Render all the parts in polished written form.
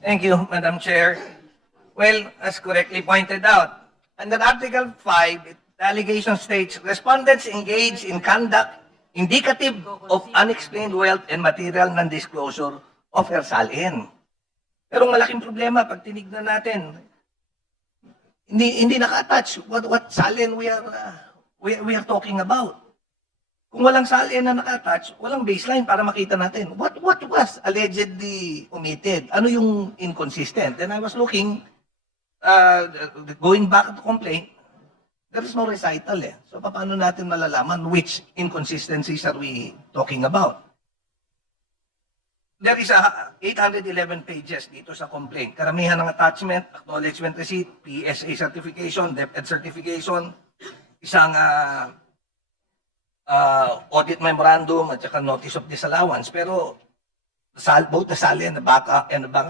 Thank you, Madam Chair. Well, as correctly pointed out, under Article 5, the allegation states, respondents engage in conduct indicative of unexplained wealth and material non-disclosure of her salin. Pero ang malaking problema, pag tinignan natin, hindi naka-attach what salin we are talking about. Kung walang salin na naka-attach, walang baseline para makita natin what was allegedly omitted. Ano yung inconsistent? And I was looking, going back to complaint, there is no recital eh. So paano natin malalaman which inconsistencies are we talking about? There is 811 pages dito sa complaint. Karamihan ng attachment, acknowledgement receipt, PSA certification, DepEd certification, isang audit memorandum at saka notice of disallowance. Pero both the salary and the bank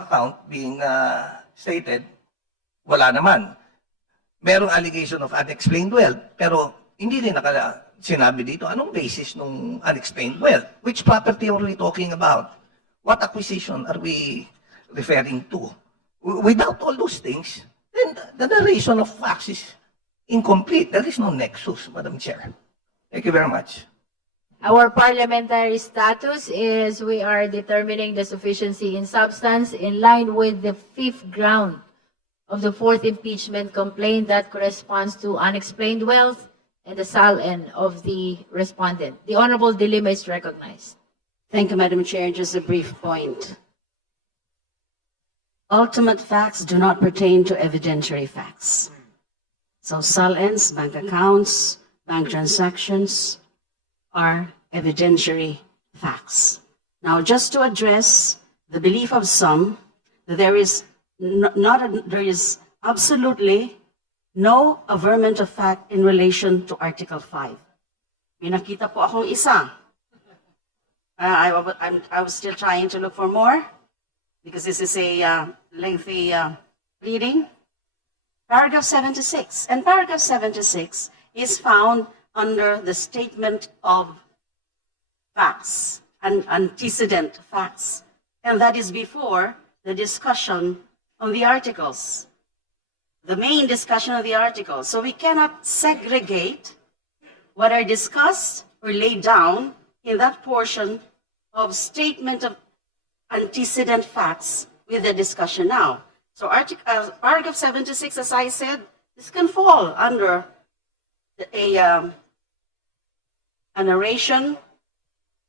account being stated, wala naman. Merong allegation of unexplained wealth, pero hindi rin sinabi dito anong basis ng unexplained wealth. Which property are we talking about? What acquisition are we referring to? Without all those things, then the narration of facts is incomplete. There is no nexus, Madam Chair. Thank you very much. Our parliamentary status is we are determining the sufficiency in substance in line with the fifth ground of the fourth impeachment complaint that corresponds to unexplained wealth and the salin of the respondent. The Honorable De Lima is recognized. Thank you, Madam Chair. Just a brief point. Ultimate facts do not pertain to evidentiary facts. So salins, bank accounts, bank transactions are evidentiary facts. Now, just to address the belief of some that there is absolutely no averment of fact in relation to Article 5. May nakita po akong isa. I was still trying to look for more because this is a lengthy reading. Paragraph 76. And paragraph 76 is found under the statement of facts and antecedent facts. And that is before the discussion on the articles, the main discussion of the articles. So we cannot segregate what are discussed or laid down in that portion of statement of antecedent facts with the discussion now. So paragraph 76, as I said, this can fall under a narration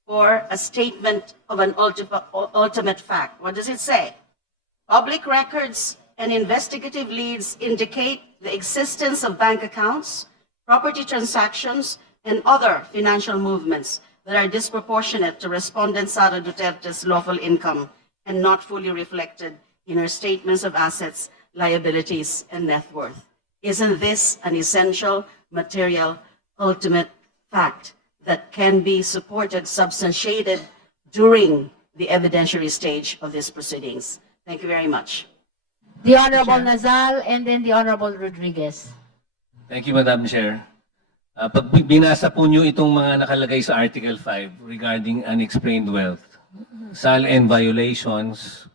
or a statement of an ultimate fact. What does it say? Public records and investigative leads indicate the existence of bank accounts, property transactions, and other financial movements that are disproportionate to respondent Sara Duterte's lawful income and not fully reflected in her statements of assets, liabilities, and net worth. Isn't this an essential, material, ultimate fact that can be supported, substantiated during the evidentiary stage of these proceedings? Thank you very much. The Honorable Nazal and then the Honorable Rodriguez. Thank you, Madam Chair. Pag binasa po nyo itong mga nakalagay sa Article 5 regarding unexplained wealth, SALN violations,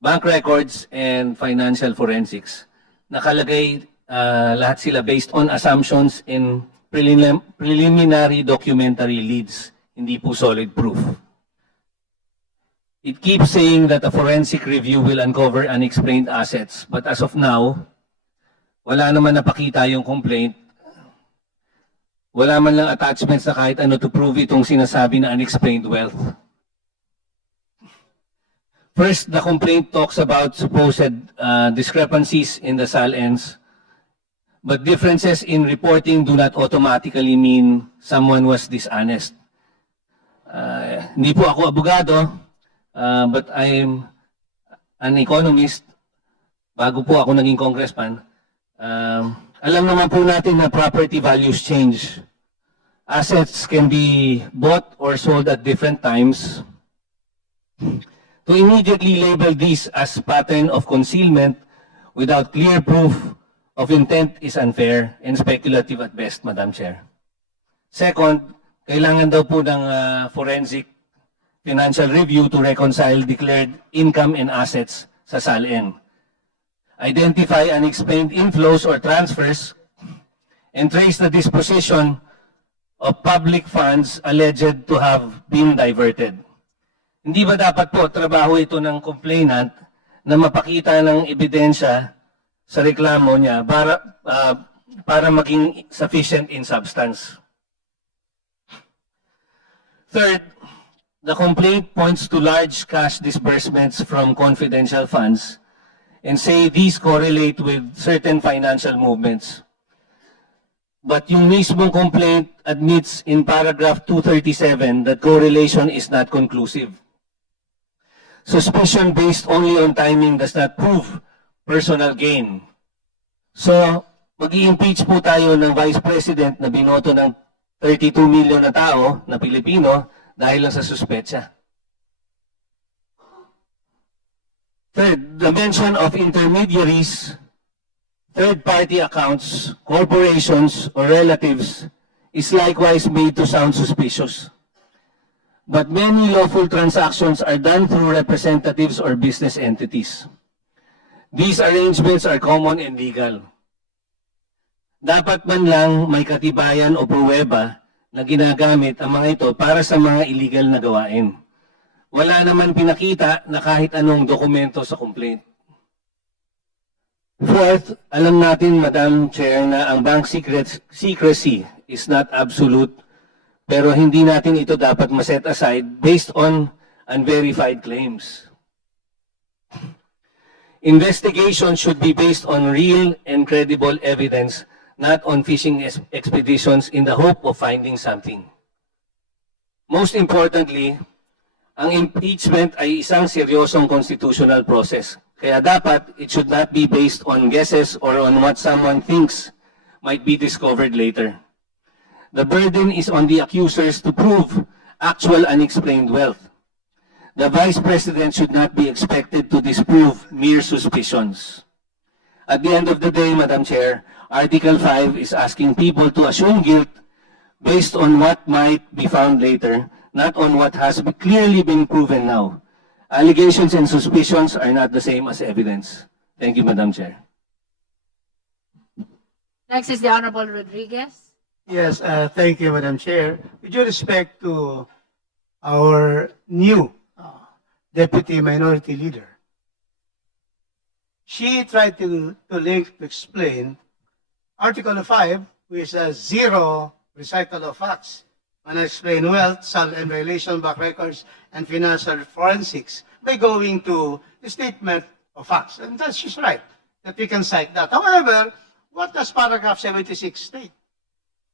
bank records, and financial forensics, nakalagay lahat sila based on assumptions in preliminary documentary leads, hindi po solid proof. It keeps saying that a forensic review will uncover unexplained assets, but as of now, wala naman napakita yung complaint. Wala man lang attachments na kahit ano to prove itong sinasabi na unexplained wealth. First, the complaint talks about supposed discrepancies in the SALNs, but differences in reporting do not automatically mean someone was dishonest. Hindi po ako abogado, but I'm an economist. Bago po ako naging congressman, alam naman po natin na property values change. Assets can be bought or sold at different times. To immediately label this as pattern of concealment without clear proof of intent is unfair and speculative at best, Madam Chair. Second, kailangan daw po ng forensic financial review to reconcile declared income and assets sa SALN. Identify unexplained inflows or transfers and trace the disposition of public funds alleged to have been diverted. Hindi ba dapat po trabaho ito ng complainant na mapakita ng ebidensya sa reklamo niya para maging sufficient in substance? Third, the complaint points to large cash disbursements from confidential funds and say these correlate with certain financial movements. But yung mismong complaint admits in paragraph 237 that correlation is not conclusive. Suspicion based only on timing does not prove personal gain. So, mag-i-impeach po tayo ng Vice President na binoto ng 32 million na tao na Pilipino dahil lang sa suspetsa. Third, the mention of intermediaries, third-party accounts, corporations, or relatives is likewise made to sound suspicious. But many lawful transactions are done through representatives or business entities. These arrangements are common and legal. Dapat man lang may katibayan o pruweba na ginagamit ang mga ito para sa mga illegal na gawain. Wala naman pinakita na kahit anong dokumento sa complaint. Fourth, alam natin, Madam Chair, na ang bank secrecy is not absolute, pero hindi natin ito dapat ma-set aside based on unverified claims. Investigation should be based on real and credible evidence, not on fishing expeditions in the hope of finding something. Most importantly, ang impeachment ay isang seryosong constitutional process. Kaya dapat, it should not be based on guesses or on what someone thinks might be discovered later. The burden is on the accusers to prove actual unexplained wealth. The Vice President should not be expected to disprove mere suspicions. At the end of the day, Madam Chair, Article 5 is asking people to assume guilt based on what might be found later, not on what has clearly been proven now. Allegations and suspicions are not the same as evidence. Thank you, Madam Chair. Next is the Honorable Rodriguez. Yes, thank you, Madam Chair. With due respect to our new Deputy Minority Leader, she tried to explain Article 5, which is zero recital of facts, unexplained wealth, and violation back records, and financial forensics by going to the statement of facts. And that's she's right, that we can cite that. However, what does paragraph 76 state?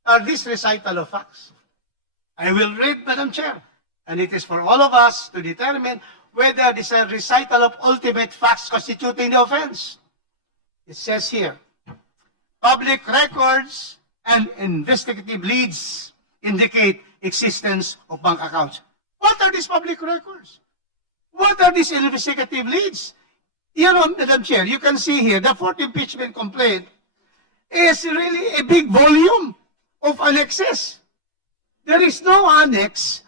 Are these recital of facts? I will read, Madam Chair, and it is for all of us to determine whether this is a recital of ultimate facts constituting the offense. It says here, public records and investigative leads indicate existence of bank accounts. What are these public records? What are these investigative leads? Here, Madam Chair, you can see here the fourth impeachment complaint is really a big volume of annexes. There is no annex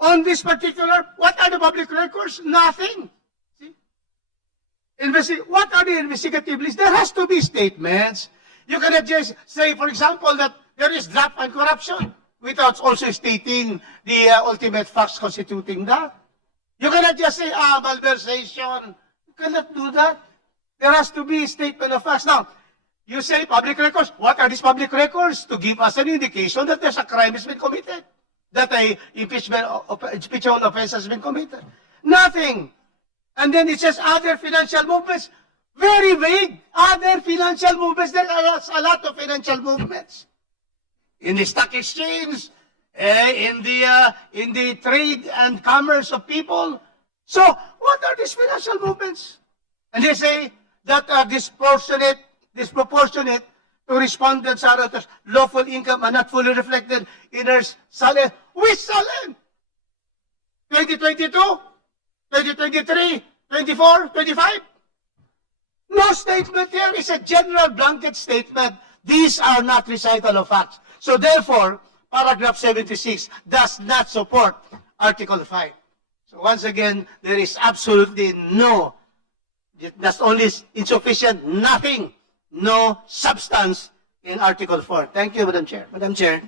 on this particular. What are the public records? Nothing. See? What are the investigative leads? There has to be statements. You cannot just say, for example, that there is draft and corruption without also stating the ultimate facts constituting that. You cannot just say, malversation. You cannot do that. There has to be a statement of facts. Now, you say public records. What are these public records? To give us an indication that there's a crime has been committed, that a impeachable offense has been committed. Nothing. And then it says other financial movements. Very vague. Other financial movements. There are a lot of financial movements. In the stock exchange, in the trade and commerce of people. So, what are these financial movements? And they say that are disproportionate to respondents' lawful income and not fully reflected in their salary. Which salary? 2022? 2023? 24? 25? No statement here. It's a general blanket statement. These are not recital of facts. So therefore, paragraph 76 does not support Article 5. So once again, there is absolutely no, that's only insufficient, nothing, no substance in Article 4. Thank you, Madam Chair. Madam Chair.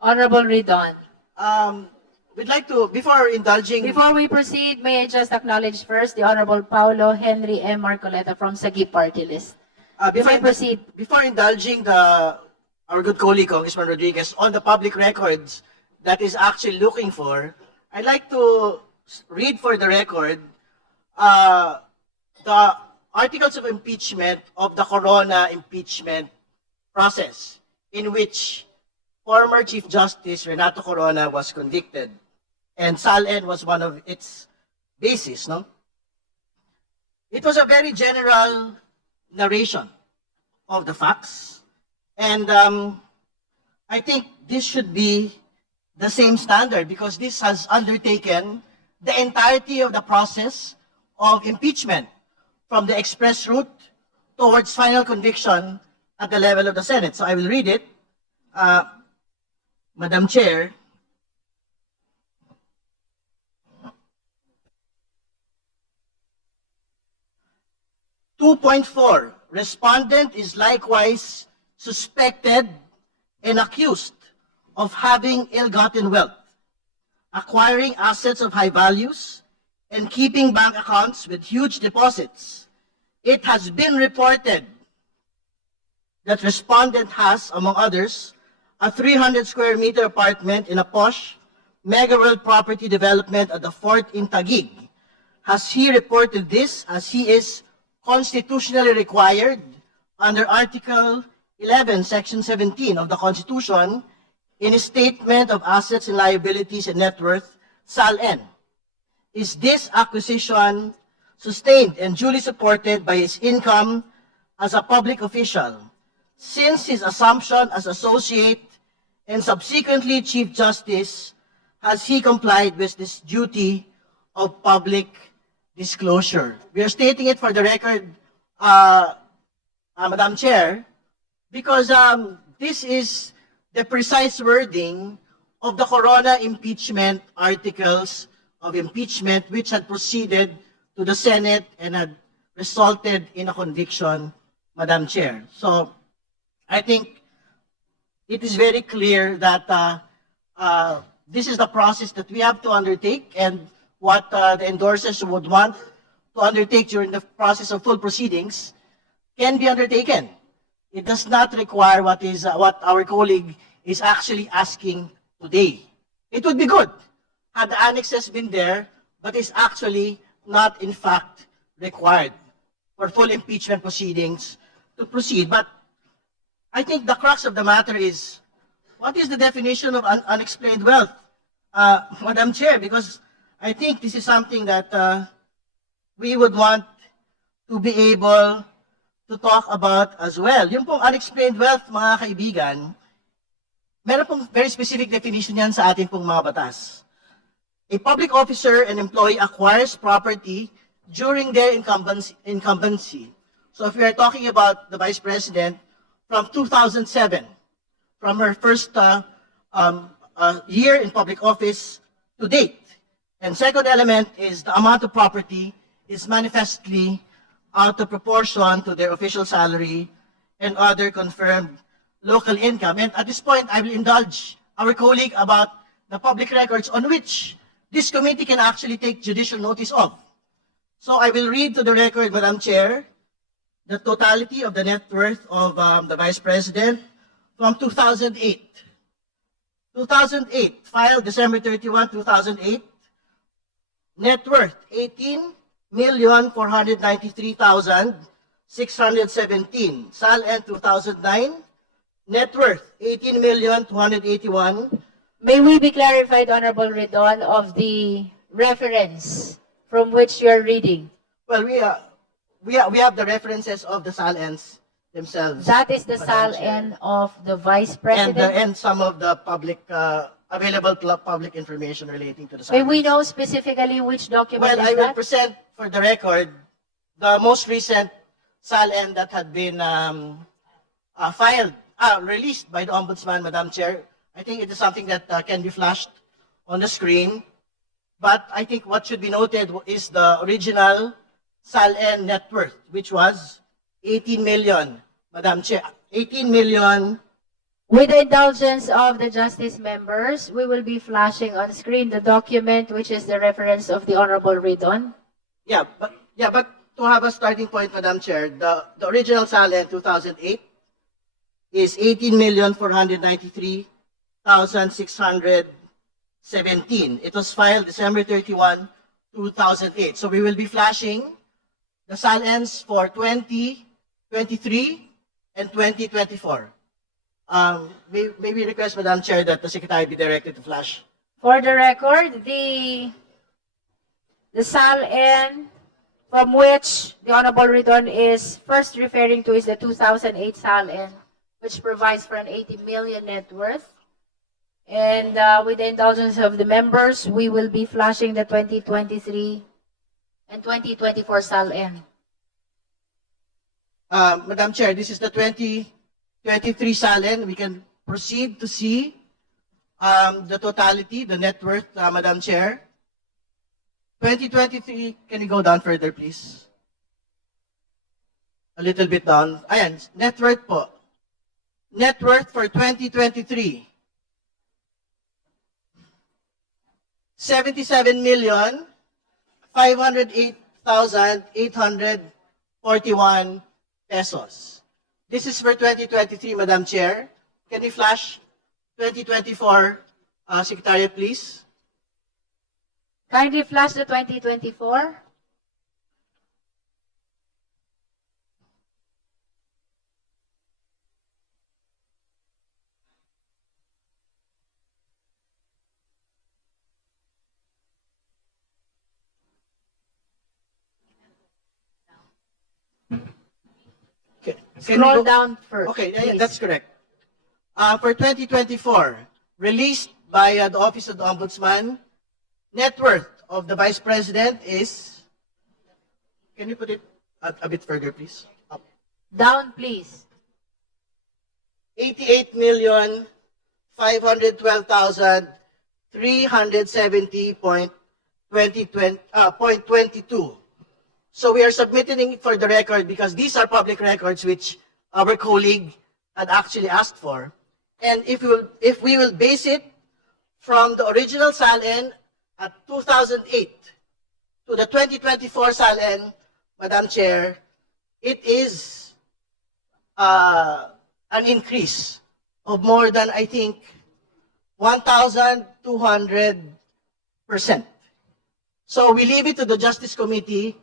Honorable Ridon. We'd like to, before indulging, Before we proceed, may I just acknowledge first the Honorable Paulo Henry M. Marcoleta from Sagip Party List. before, proceed. before indulging our good colleague, Congressman Rodriguez, on the public records that is actually looking for, I'd like to read for the record the articles of impeachment of the Corona impeachment process, in which former Chief Justice Renato Corona was convicted, and SALN was one of its bases, no? It was a very general narration of the facts, and I think this should be the same standard, because this has undertaken the entirety of the process of impeachment, from the express route towards final conviction at the level of the Senate. So I will read it. Madam Chair, (2.4) Respondent is likewise suspected and accused of having ill-gotten wealth, acquiring assets of high values, and keeping bank accounts with huge deposits. It has been reported that respondent has, among others, a 300 square meter apartment in a posh Mega World property development at the Fort in Taguig. Has he reported this, as he is constitutionally required under Article 11, Section 17 of the Constitution, in his Statement of Assets and Liabilities and Net Worth, SALN? Is this acquisition sustained and duly supported by his income as a public official, since his assumption as associate and subsequently Chief Justice? Has he complied with this duty of public disclosure? We are stating it for the record, Madam Chair, because this is the precise wording of the Corona impeachment articles of impeachment, which had proceeded to the Senate and had resulted in a conviction, Madam Chair. So I think it is very clear that this is the process that we have to undertake, and what the endorsers would want to undertake during the process of full proceedings can be undertaken. It does not require what our colleague is actually asking today. It would be good had the annexes been there, but is actually not in fact required for full impeachment proceedings to proceed. But I think the crux of the matter is, what is the definition of unexplained wealth, Madam Chair? Because I think this is something that we would want to be able to talk about as well. Yung pong unexplained wealth, mga kaibigan, meron pong very specific definition yan sa ating pong mga batas. A public officer and employee acquires property during their incumbency. So if we are talking about the Vice President, from 2007, from her first year in public office to date. And second element is the amount of property is manifestly out of proportion to their official salary and other confirmed local income. And at this point, I will indulge our colleague about the public records on which this committee can actually take judicial notice of. So I will read to the record, Madam Chair, the totality of the net worth of the Vice President from 2008. 2008, filed December 31, 2008, net worth 18,493,617. SALN 2009, net worth 18,281,000. May we be clarified, Honorable Ridon, of the reference from which you are reading? Well, we have the references of the SALNs themselves. That is the Madam Chair. SALN of the Vice President. And some of the public available public information relating to the May SALNs. we know specifically which document Well, I is will that? present for the record the most recent SALN that had been released by the Ombudsman, Madam Chair. I think it is something that can be flashed on the screen. But I think what should be noted is the original SALN net worth, which was 18 million, Madam Chair. 18 million. With the indulgence of the justice members, we will be flashing on screen the document, which is the reference of the Honorable Ridon. Yeah, but to have a starting point, Madam Chair, the original SALN 2008 is 18,493,617. It was filed December 31, 2008. So we will be flashing the SALNs for 2023 and 2024. May we request, Madam Chair, that the Secretary be directed to flash? For the record, the SALN from which the Honorable Ridon is first referring to is the 2008 SALN, which provides for an 80 million net worth. And with the indulgence of the members, we will be flashing the 2023 and 2024 SALN. Madam Chair, this is the 2023 SALN. We can proceed to see the totality, the net worth, Madam Chair. 2023, can you go down further, please? A little bit down. Ayan, net worth po. Net worth for 2023. 77,508,841 pesos. This is for 2023, Madam Chair. Can you flash 2024, Secretariat, please? Kindly flash the 2024. Can you Scroll go- down first. Okay, yeah, please. that's correct. For 2024, released by the Office of the Ombudsman, net worth of the Vice President is, can you put it a bit further, please? Up. Down, please. 88,512,370.22. So we are submitting it for the record because these are public records which our colleague had actually asked for. And if we will base it from the original SALN at 2008 to the 2024 SALN, Madam Chair, it is an increase of more than, I think, 1,200%. So we leave it to the Justice Committee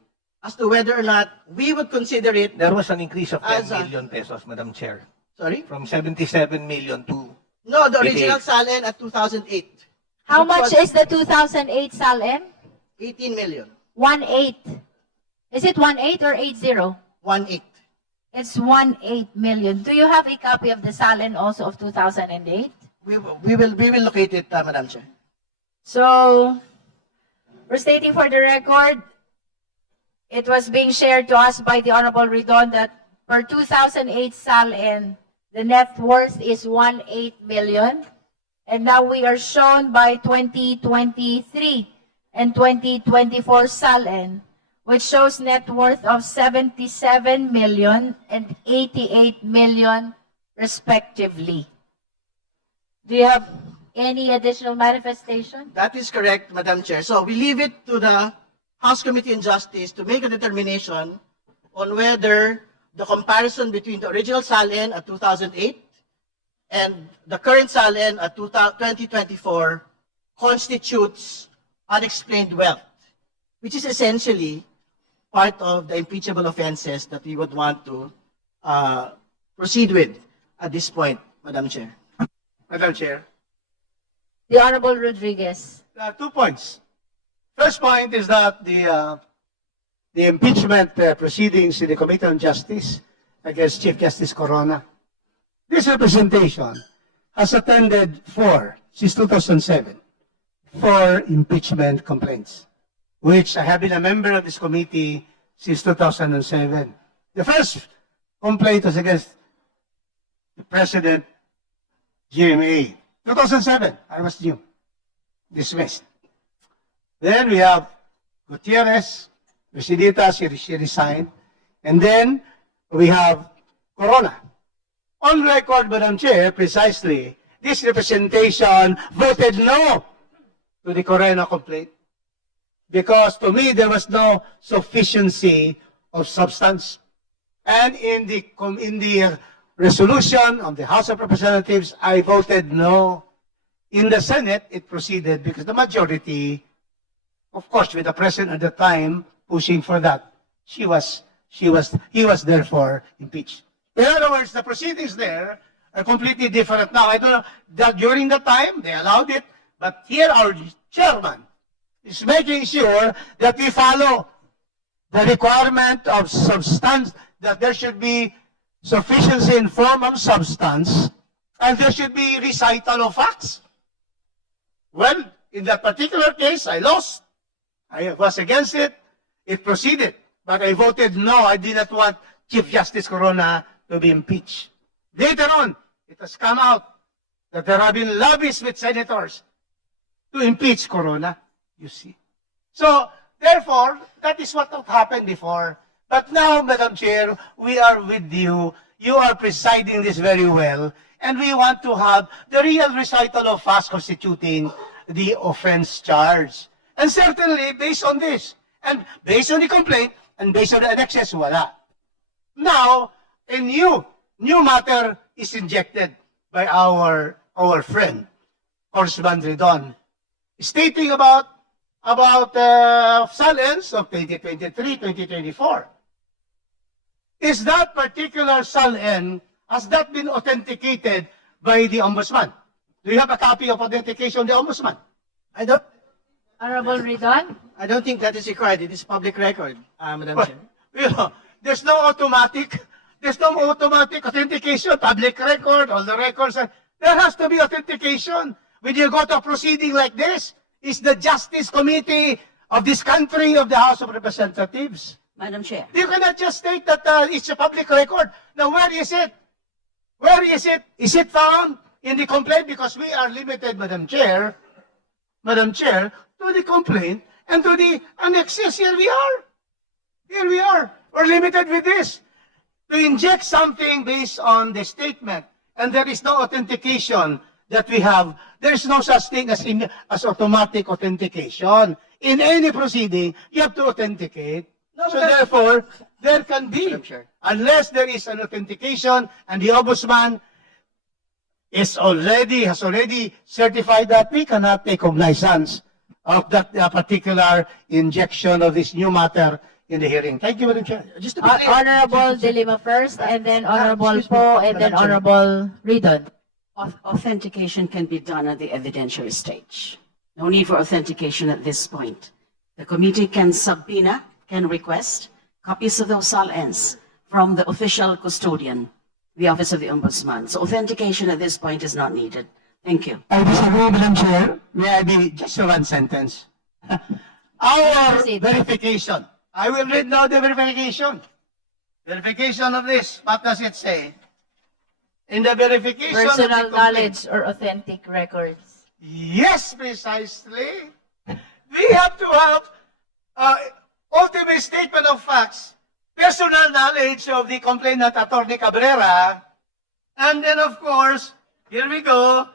as to whether or not we would consider it, There was an increase of 10 As a- million pesos, Madam Chair, sorry? from 77 million to No, the original 88. SALN at 2008. How Which much was is the 2008 SALN? 18 million. 1.8. Is it 1.8 or 80? 1.8. It's 1.8 million. Do you have a copy of the SALN also of 2008? We will locate it, Madam Chair. So, we're stating for the record, it was being shared to us by the Honorable Ridon that per 2008 SALN, the net worth is 1.8 million. And now we are shown by 2023 and 2024 SALN, which shows net worth of 77 million and 88 million respectively. Do you have any additional manifestation? That is correct, Madam Chair. So we leave it to the House Committee on Justice to make a determination on whether the comparison between the original SALN at 2008 and the current SALN at 2024 constitutes unexplained wealth, which is essentially part of the impeachable offenses that we would want to proceed with at this point, Madam Chair. Madam Chair, The Honorable Rodriguez. 2 points. First point is that the impeachment proceedings in the Committee on Justice against Chief Justice Corona, this representation has attended since 2007, 4 impeachment complaints, which I have been a member of this committee since 2007. The first complaint was against the President, GMA. 2007, I was new. dismissed. Then we have Gutierrez, Residita, she resigned. And then we have Corona. On record, Madam Chair, precisely, this representation voted no to the Corona complaint. Because to me, there was no sufficiency of substance. And in the resolution of the House of Representatives, I voted no. In the Senate, it proceeded because the majority, of course, with the president at the time pushing for that, he was therefore impeached. In other words, the proceedings there are completely different now. I don't know that during the time they allowed it, but here our chairman is making sure that we follow the requirement of substance, that there should be sufficiency in form of substance, and there should be recital of facts. Well, in that particular case, I lost. I was against it. It proceeded. But I voted no. I did not want Chief Justice Corona to be impeached. Later on, it has come out that there have been lobbies with senators to impeach Corona, you see. So, therefore, that is what happened before. But now, Madam Chair, we are with you. You are presiding this very well. And we want to have the real recital of facts constituting the offense charge. And certainly, based on this, and based on the complaint, and based on the annexes, wala. Now, a new matter is injected by our friend, Congressman Redon, stating about SALENS of 2023-2024. Is that particular SALN, has that been authenticated by the Ombudsman? Do you have a copy of authentication of the Ombudsman? Honorable Ridon? I don't think that is required. It is public record, Madam Chair. You know, there's no automatic authentication, public record, all the records. There has to be authentication. When you go to a proceeding like this, it's the Justice Committee of this country, of the House of Representatives. Madam Chair. You cannot just state that it's a public record. Now, where is it? Where is it? Is it found in the complaint? Because we are limited, Madam Chair, to the complaint and to the annexes. Here we are. We're limited with this. To inject something based on the statement, and there is no authentication that we have. There is no such thing as automatic authentication. In any proceeding, you have to authenticate. No, So but that- therefore, there can be, Madam Chair. unless there is an authentication and the Ombudsman has already certified that, we cannot take cognizance of that particular injection of this new matter in the hearing. Thank you, Madam Chair. Just to be clear, Honorable De Lima first, and then Honorable excuse me, Po, and then Madam Chair. Honorable Ridon. Authentication can be done at the evidentiary stage. No need for authentication at this point. The committee can subpoena, can request copies of those SALNs from the official custodian, the Office of the Ombudsman. So authentication at this point is not needed. Thank you. I disagree, Madam Chair. May I be just one sentence? Our Proceed. verification. I will read now the verification. Verification of this. What does it say? In the verification of the Personal complaint- knowledge or authentic records. Yes, precisely. We have to have ultimate statement of facts, personal knowledge of the complainant, Attorney Cabrera, and then, of course, here we go.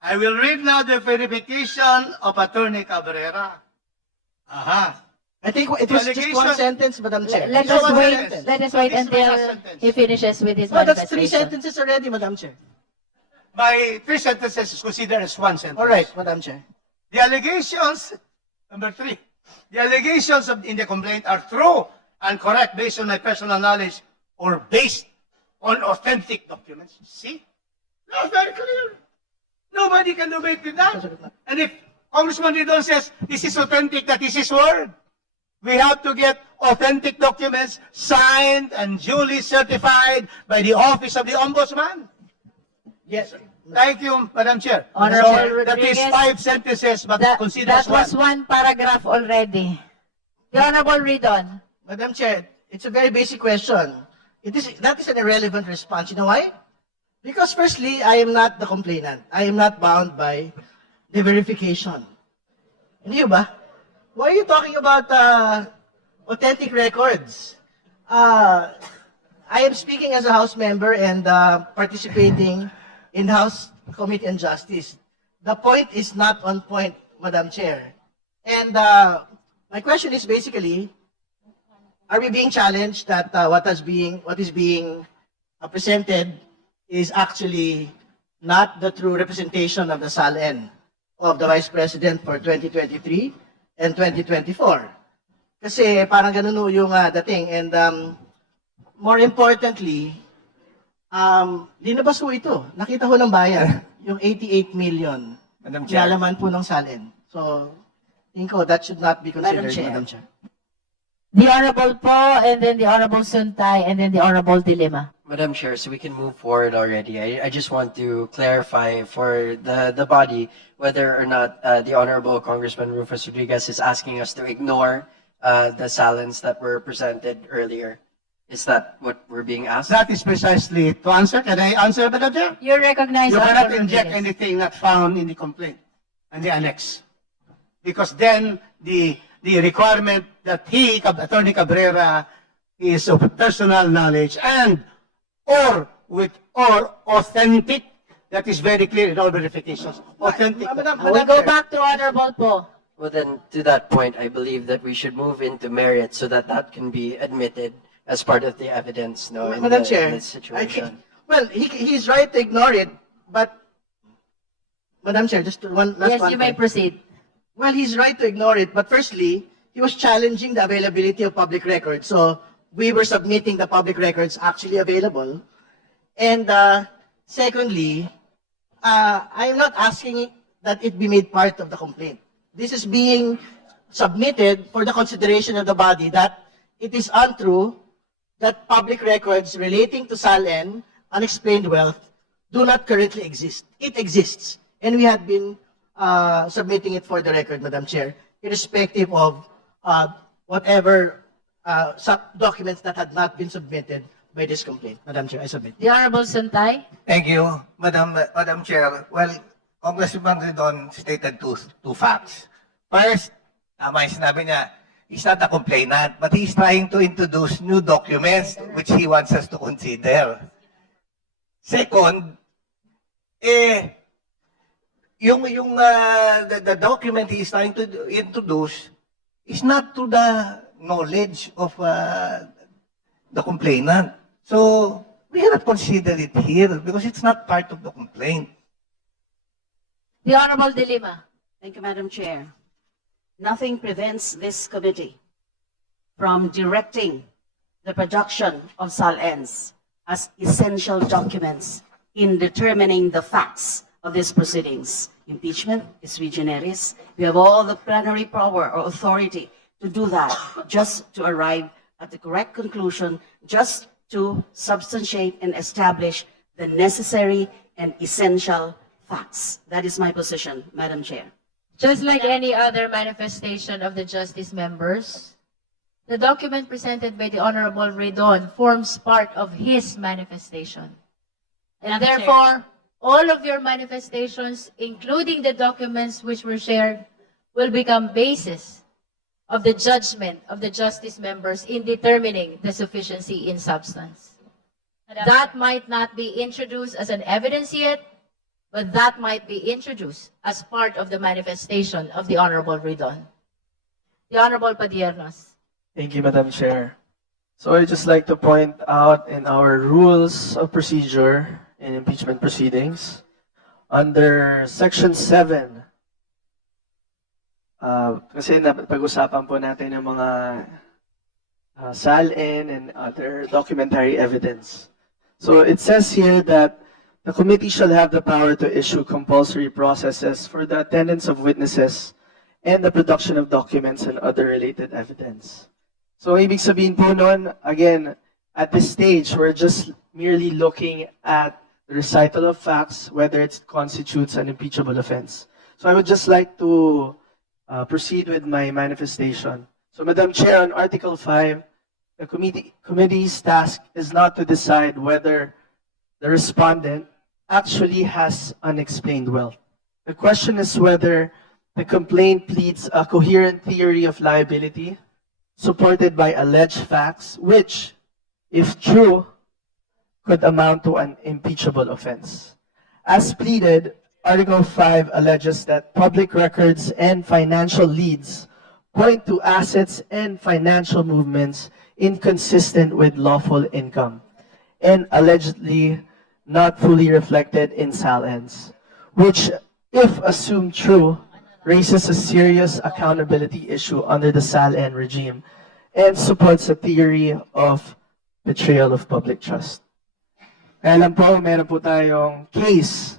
I will read now the verification of Attorney Cabrera. Aha. I think it was just one Allegation- sentence, Madam Chair. Let Just us one wait, sentence. let us wait This is my last until sentence. he finishes with his No, that's three manifestation. sentences already, Madam Chair. My 3 sentences is considered as 1 sentence. All right, Madam Chair. The allegations, number 3, the allegations in the complaint are true and correct based on my personal knowledge or based on authentic documents. See? That's very clear. Nobody can debate with that. And if Congressman Ridon says this is authentic, that is his word. We have to get authentic documents signed and duly certified by the Office of the Ombudsman. Yes. Thank you, Madam Chair. Honorable That is Rodriguez. 5 sentences, but That, considered that as one. was one paragraph already. The Honorable Ridon. Madam Chair, it's a very basic question. That is an irrelevant response. You know why? Because firstly, I am not the complainant. I am not bound by the verification. Hindi ba? Why are you talking about authentic records? I am speaking as a House member and participating in House Committee on Justice. The point is not on point, Madam Chair. And my question is basically, are we being challenged that what is being presented is actually not the true representation of the SALN of the Vice President for 2023 and 2024? Kasi parang ganun ho yung dating. And more importantly, linabas ho ito. Nakita ho ng bayan, yung 88 million. Madam Chair. Nilalaman po ng SALN. So, think ko that should not be considered, Chair. Madam Chair. The Honorable Po, and then the Honorable Suntay, and then the Honorable Dilima. Madam Chair, so we can move forward already. I just want to clarify for the body whether or not the Honorable Congressman Rufus Rodriguez is asking us to ignore the silence that were presented earlier. Is that what we're being asked? That is precisely to answer. Can I answer, Madam Chair? You recognize You cannot Honorable inject Rodriguez. anything not found in the complaint and the annex. Because then the requirement that Attorney Cabrera, is of personal knowledge and or authentic, that is very clear in all verifications. Authentic. We go back to Honorable Po. Well, then, to that point, I believe that we should move into merit so that that can be admitted as part of the evidence, no, in Madam the, Chair, in this situation. he's right to ignore it, but Madam Chair, just one last Yes, one. you may proceed. Well, he's right to ignore it, but firstly, he was challenging the availability of public records. So we were submitting the public records actually available. And secondly, I am not asking that it be made part of the complaint. This is being submitted for the consideration of the body that it is untrue that public records relating to SALN, unexplained wealth, do not currently exist. It exists. And we had been submitting it for the record, Madam Chair, irrespective of whatever documents that had not been submitted by this complaint. Madam Chair, I submit. The Honorable Suntay. Thank you, Madam Chair. Well, Congressman Ridon stated two facts. First, tama yung sinabi niya, he's not a complainant, but he's trying to introduce new documents which he wants us to consider. Second, the document he is trying to introduce is not to the knowledge of the complainant. So, we cannot consider it here because it's not part of the complaint. The Honorable Dilima. Thank you, Madam Chair. Nothing prevents this committee from directing the production of SALNs as essential documents in determining the facts of these proceedings. Impeachment is sui generis. We have all the plenary power or authority to do that, just to arrive at the correct conclusion, just to substantiate and establish the necessary and essential facts. That is my position, Madam Chair. Just like any other manifestation of the justice members, the document presented by the Honorable Redon forms part of his manifestation. And therefore, all of your manifestations, including the documents which were shared, will become basis of the judgment of the justice members in determining the sufficiency in substance. That might not be introduced as an evidence yet, but that might be introduced as part of the manifestation of the Honorable Redon. The Honorable Padiernos. Thank you, Madam Chair. So I'd just like to point out in our rules of procedure in impeachment proceedings, under Section 7, kasi pag-usapan po natin yung mga SALN and other documentary evidence. So it says here that the committee shall have the power to issue compulsory processes for the attendance of witnesses and the production of documents and other related evidence. So ibig sabihin po nun, again, at this stage, we're just merely looking at the recital of facts, whether it constitutes an impeachable offense. So I would just like to proceed with my manifestation. So Madam Chair, on Article 5, the committee's task is not to decide whether the respondent actually has unexplained wealth. The question is whether the complaint pleads a coherent theory of liability supported by alleged facts, which, if true, could amount to an impeachable offense. As pleaded, Article 5 alleges that public records and financial leads point to assets and financial movements inconsistent with lawful income and allegedly not fully reflected in SALNs, which, if assumed true, raises a serious accountability issue under the SALN regime and supports a theory of betrayal of public trust. Kaya lang po, meron po tayong case.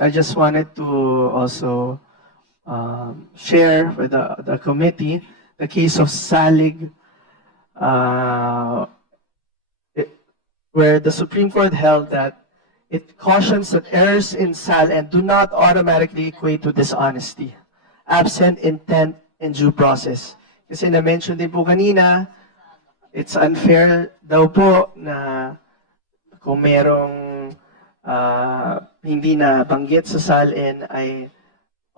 I just wanted to also share with the committee the case of Salig, where the Supreme Court held that it cautions that errors in SALN do not automatically equate to dishonesty, absent intent and due process. Kasi na-mention din po kanina, it's unfair daw po na kung merong hindi na banggit sa SALN ay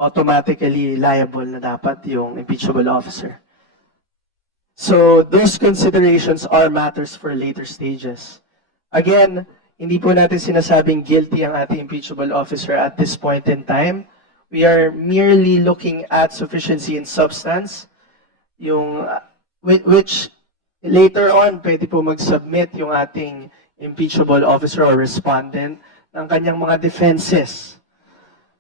automatically liable na dapat yung impeachable officer. So those considerations are matters for later stages. Again, hindi po natin sinasabing guilty ang ating impeachable officer at this point in time. We are merely looking at sufficiency in substance, yung which later on pwede po mag-submit yung ating impeachable officer or respondent ng kanyang mga defenses.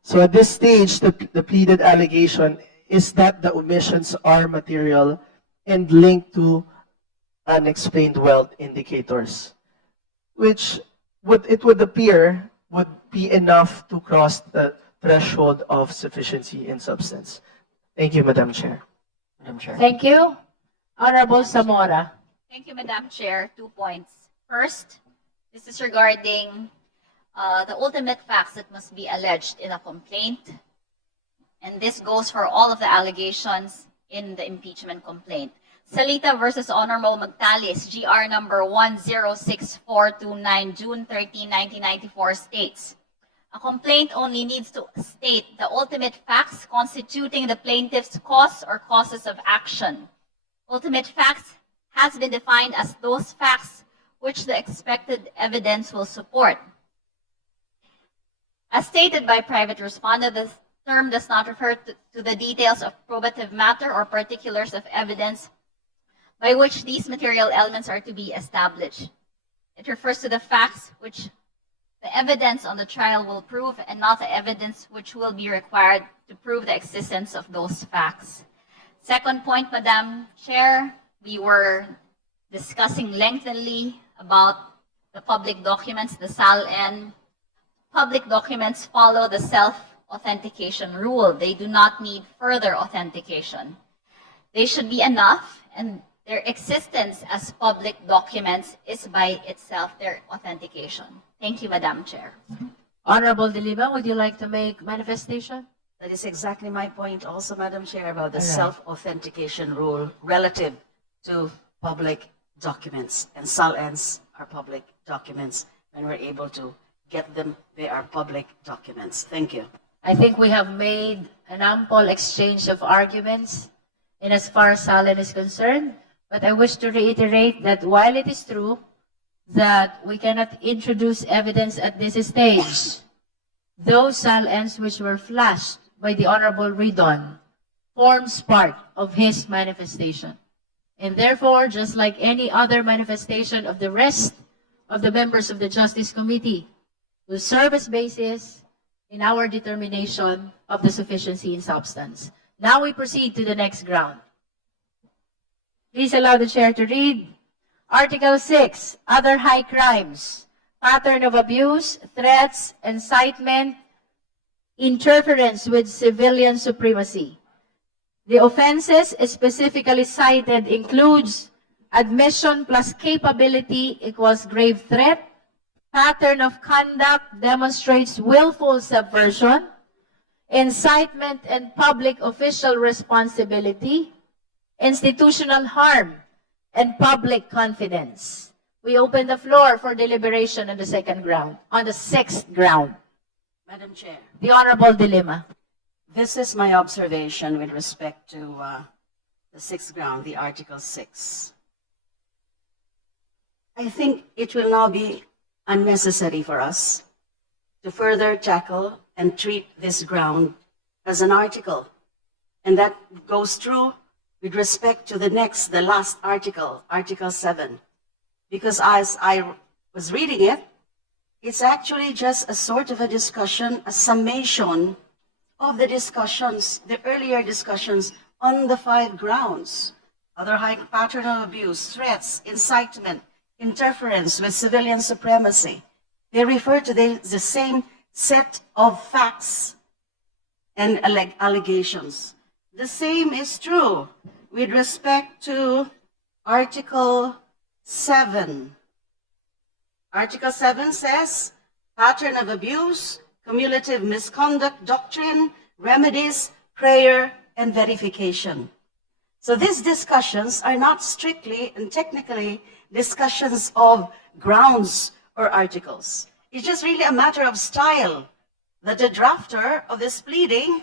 So at this stage, the pleaded allegation is that the omissions are material and linked to unexplained wealth indicators, which it would appear would be enough to cross the threshold of sufficiency in substance. Thank you, Madam Chair. Madam Chair. Thank you. Honorable Zamora. Thank you, Madam Chair. 2 points. First, this is regarding the ultimate facts that must be alleged in a complaint. And this goes for all of the allegations in the impeachment complaint. Salita versus Honorable Magtalis, GR number 106429, June 13, 1994 states, a complaint only needs to state the ultimate facts constituting the plaintiff's cause or causes of action. Ultimate facts has been defined as those facts which the expected evidence will support. As stated by private respondent, the term does not refer to the details of probative matter or particulars of evidence by which these material elements are to be established. It refers to the facts which the evidence on the trial will prove and not the evidence which will be required to prove the existence of those facts. Second point, Madam Chair, we were discussing lengthily about the public documents, the SALN. Public documents follow the self-authentication rule. They do not need further authentication. They should be enough, and their existence as public documents is by itself their authentication. Thank you, Madam Chair. Honorable De Lima, would you like to make manifestation? That is exactly my point also, Madam Chair, about the All right. self-authentication rule relative to public documents. And SALNs are public documents. When we're able to get them, they are public documents. Thank you. I think we have made an ample exchange of arguments in as far as SALN is concerned, but I wish to reiterate that while it is true that we cannot introduce evidence at this stage, those SALNs which were flashed by the Honorable Ridon forms part of his manifestation. And therefore, just like any other manifestation of the rest of the members of the Justice Committee, will serve as basis in our determination of the sufficiency in substance. Now we proceed to the next ground. Please allow the chair to read Article 6, Other High Crimes, Pattern of Abuse, Threats, Incitement, Interference with Civilian Supremacy. The offenses specifically cited includes admission plus capability equals grave threat, pattern of conduct demonstrates willful subversion, incitement and public official responsibility, institutional harm, and public confidence. We open the floor for deliberation on the second ground, on the sixth ground. Madam Chair, The Honorable De Lima. this is my observation with respect to the sixth ground, the Article 6. I think it will now be unnecessary for us to further tackle and treat this ground as an article. And that goes through with respect to the last article, Article 7. Because as I was reading it, it's actually just a sort of a discussion, a summation of the discussions, the earlier discussions on the 5 grounds. Other high pattern of abuse, threats, incitement, interference with civilian supremacy. They refer to the same set of facts and allegations. The same is true with respect to Article 7. Article 7 says, pattern of abuse, cumulative misconduct doctrine, remedies, prayer, and verification. So these discussions are not strictly and technically discussions of grounds or articles. It's just really a matter of style that the drafter of this pleading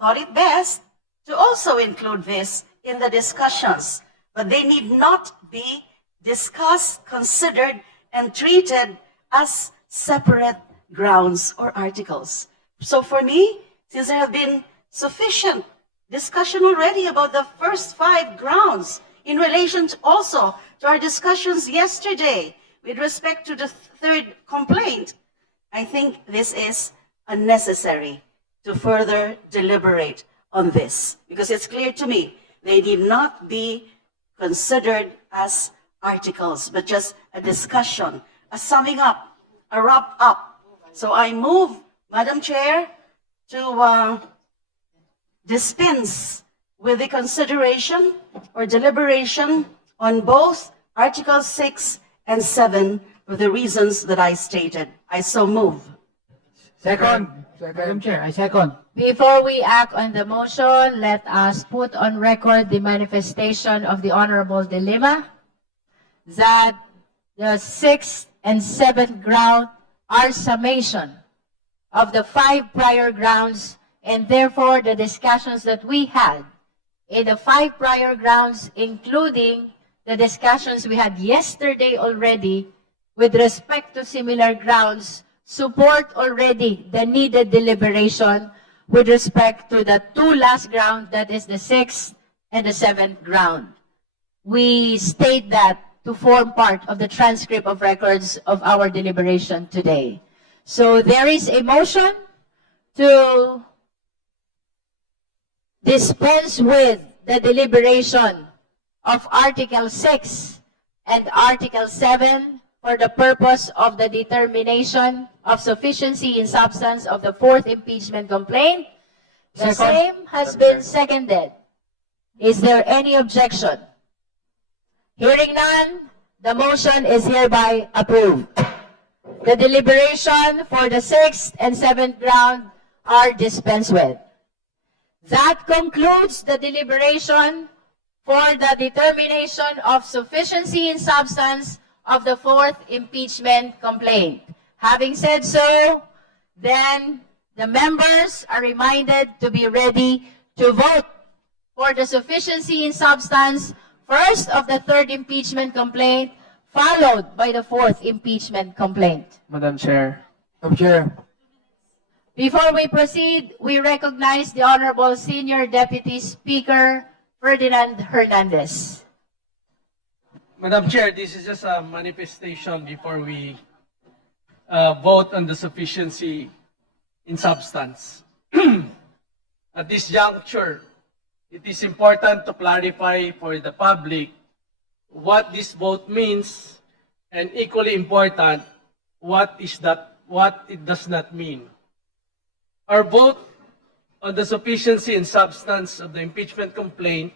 thought it best to also include this in the discussions. But they need not be discussed, considered, and treated as separate grounds or articles. So for me, since there have been sufficient discussion already about the first 5 grounds in relation to also to our discussions yesterday with respect to the third complaint, I think this is unnecessary to further deliberate on this, because it's clear to me they need not be considered as articles, but just a discussion, a summing up, a wrap up. So I move, Madam Chair, to dispense with the consideration or deliberation on both Articles 6 and 7 for the reasons that I stated. I so move. Second. Madam Chair, I second. Before we act on the motion, let us put on record the manifestation of the Honorable Dilemma that the 6th and 7th ground are summation of the 5 prior grounds, and therefore the discussions that we had in the 5 prior grounds, including the discussions we had yesterday already with respect to similar grounds, support already the needed deliberation with respect to the 2 last ground, that is the 6th and the 7th ground. We state that to form part of the transcript of records of our deliberation today. So there is a motion to dispense with the deliberation of Article 6 and Article 7 for the purpose of the determination of sufficiency in substance of the 4th impeachment complaint. The same has been seconded. Is there any objection? Hearing none, the motion is hereby approved. The deliberation for the 6th and 7th ground are dispensed with. That concludes the deliberation for the determination of sufficiency in substance of the 4th impeachment complaint. Having said so, then the members are reminded to be ready to vote for the sufficiency in substance first of the 3rd impeachment complaint, followed by the 4th impeachment complaint. Madam Chair. Madam Chair. Before we proceed, we recognize the Honorable Senior Deputy Speaker Ferdinand Hernandez. Madam Chair, this is just a manifestation before we vote on the sufficiency in substance. At this juncture, it is important to clarify for the public what this vote means, and equally important, what it does not mean. Our vote on the sufficiency and substance of the impeachment complaint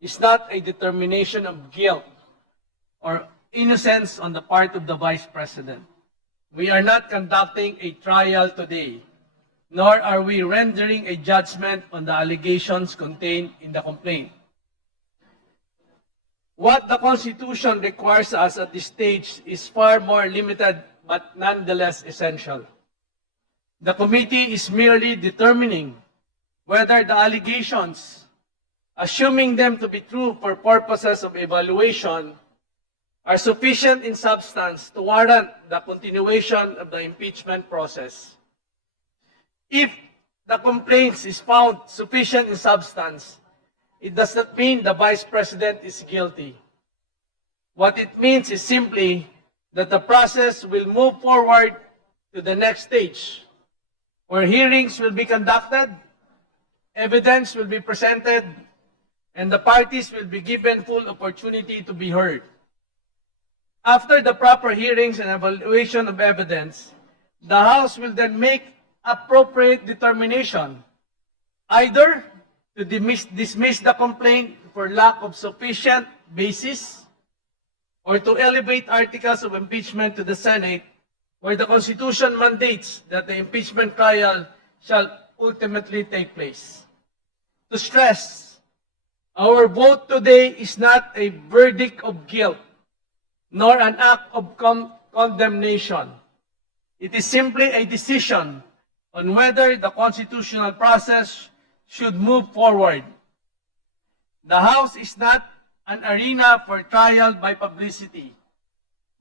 is not a determination of guilt or innocence on the part of the Vice President. We are not conducting a trial today, nor are we rendering a judgment on the allegations contained in the complaint. What the Constitution requires us at this stage is far more limited but nonetheless essential. The committee is merely determining whether the allegations, assuming them to be true for purposes of evaluation, are sufficient in substance to warrant the continuation of the impeachment process. If the complaint is found sufficient in substance, it does not mean the Vice President is guilty. What it means is simply that the process will move forward to the next stage, where hearings will be conducted, evidence will be presented, and the parties will be given full opportunity to be heard. After the proper hearings and evaluation of evidence, the House will then make appropriate determination, either to dismiss the complaint for lack of sufficient basis, or to elevate articles of impeachment to the Senate, where the Constitution mandates that the impeachment trial shall ultimately take place. To stress, our vote today is not a verdict of guilt, nor an act of condemnation. It is simply a decision on whether the constitutional process should move forward. The House is not an arena for trial by publicity,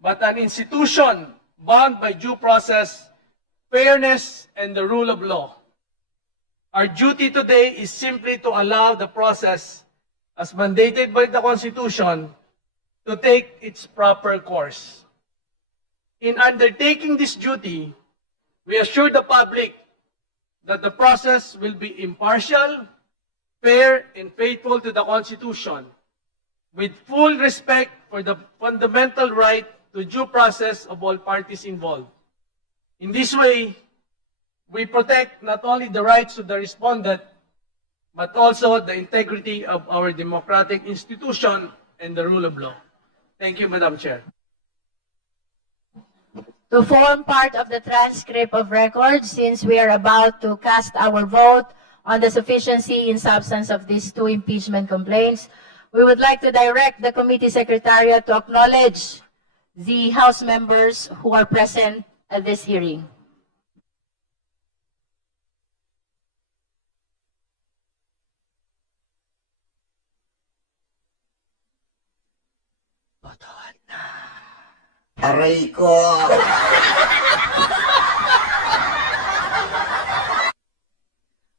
but an institution bound by due process, fairness, and the rule of law. Our duty today is simply to allow the process, as mandated by the Constitution, to take its proper course. In undertaking this duty, we assure the public that the process will be impartial, fair, and faithful to the Constitution, with full respect for the fundamental right to due process of all parties involved. In this way, we protect not only the rights of the respondent, but also the integrity of our democratic institution and the rule of law. Thank you, Madam Chair. To form part of the transcript of record, since we are about to cast our vote on the sufficiency in substance of these two impeachment complaints, we would like to direct the committee secretariat to acknowledge the House members who are present at this hearing. Aray ko!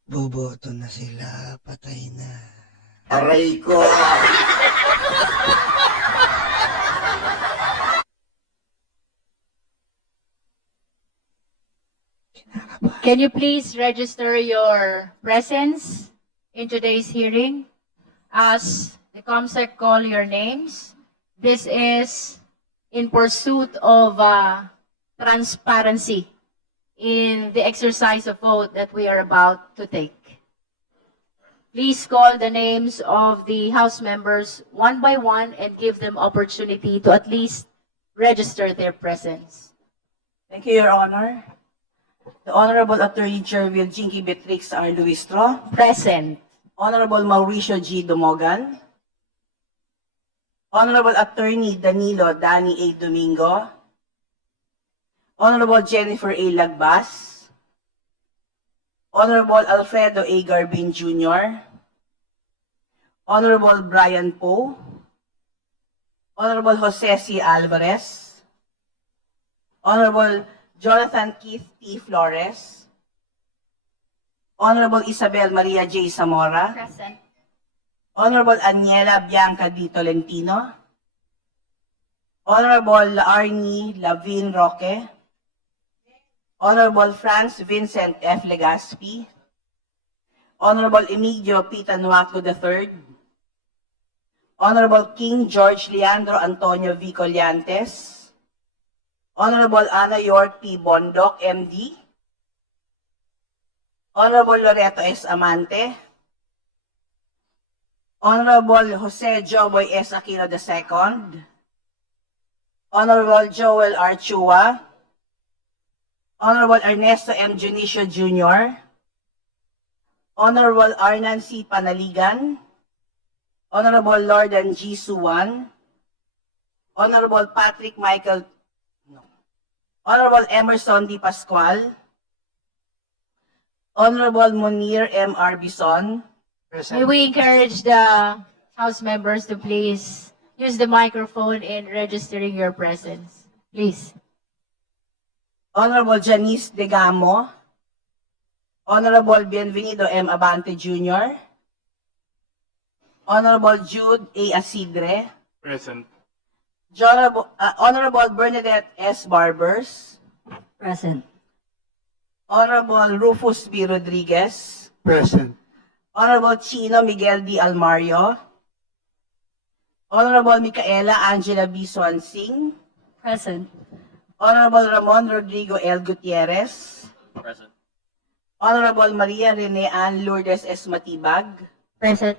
Boboto na sila, patay na. Aray ko! Can you please register your presence in today's hearing? As the COMSEC call your names, this is in pursuit of transparency in the exercise of vote that we are about to take. Please call the names of the House members one by one and give them opportunity to at least register their presence. Thank you, Your Honor. The Honorable Attorney General Jinky Beatrix R. Luistro. Present. Honorable Mauricio G. Dumogan. Honorable Attorney Danilo Danny A. Domingo. Honorable Jennifer A. Lagbas. Honorable Alfredo A. Garbin Jr. Honorable Brian Poe. Honorable Jose C. Alvarez. Honorable Jonathan Keith T. Flores. Honorable Isabel Maria J. Zamora. Present. Honorable Aniela Bianca D. Tolentino. Honorable Arnie Lavin Roque. Honorable Franz Vincent F. Legaspi. Honorable Emilio P. Tanuaco III. Honorable King George Leandro Antonio V. Collantes. Honorable Ana York P. Bondoc, MD. Honorable Loreto S. Amante. Honorable Jose Joboy S. Aquino II. Honorable Joel R. Chua. Honorable Ernesto M. Junicio Jr. Honorable Arnan C. Panaligan. Honorable Lordan G. Suwan. Honorable Patrick Michael. Honorable Emerson D. Pascual. Honorable Munir M. Arbison. May we encourage the House members to please use the microphone in registering your presence. Please. Honorable Janice Degamo. Honorable Bienvenido M. Abante Jr. Honorable Jude A. Asidre. Present. Honorable Bernadette S. Barbers. Present. Honorable Rufus B. Rodriguez. Present. Honorable Chino Miguel D. Almario. Honorable Micaela Angela B. Swansing. Present. Honorable Ramon Rodrigo L. Gutierrez. Present. Honorable Maria Rene Ann Lourdes S. Matibag. Present.